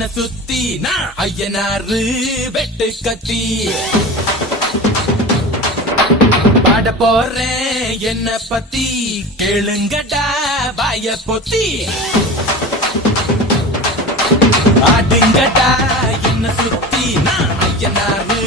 என்ன சுத்தி நான் ஐயனாரு வெட்டு கத்தி பாட போறேன் என்ன பத்தி கேளுங்கடா வாய பொத்தி ஆடுங்கடா என்ன சுத்தி நான் ஐயனாரு